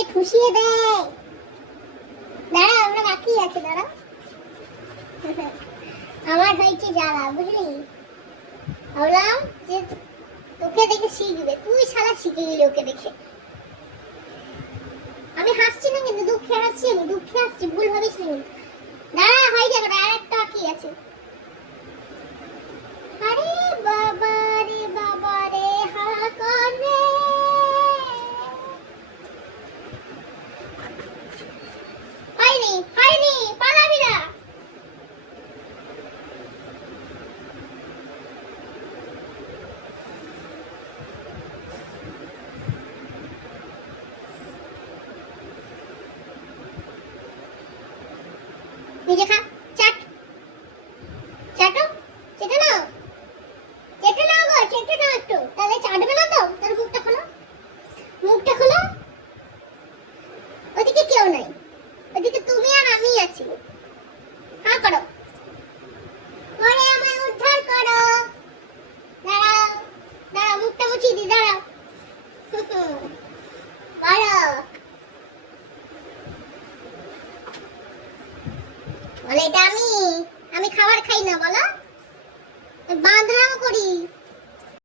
আমাকে ঠুসিয়ে দেয়। দাঁড়া, আমরা বাকি আছে, দাঁড়া। আমার হয়েছে জ্বালা, বুঝলি? ভাবলাম যে তোকে দেখে শিখবে, তুই শালা শিখে গেলি ওকে দেখে। আমি হাসছি না কিন্তু, দুঃখে হাসছি, আমি দুঃখে হাসছি, ভুল ভাবিস না। দাঁড়া, হয়ে যাবে, আর একটা বাকি আছে। আরে বাবা রে বাবা রে, হা করে হয়নি, হয়নি, পালাবি না। নিজে খা, চাট, চাটো, চেটে নাও, চেটে নাও গো, চেটে নাও একটু, তাহলে চাটবে না তো? তার মুখটা খোলো, মুখটা খোলো। ওদিকে কেউ নাই, ওদিকে তুমি আর আমি আছি। হ্যাঁ করো, করে আমায় উদ্ধার করো। দাঁড়াও, দাঁড়াও, মুখটা মুছিয়ে দি, দাঁড়াও। করো, বলে এটা আমি খাবার খাই না, বলো? বাঁধরাম করি।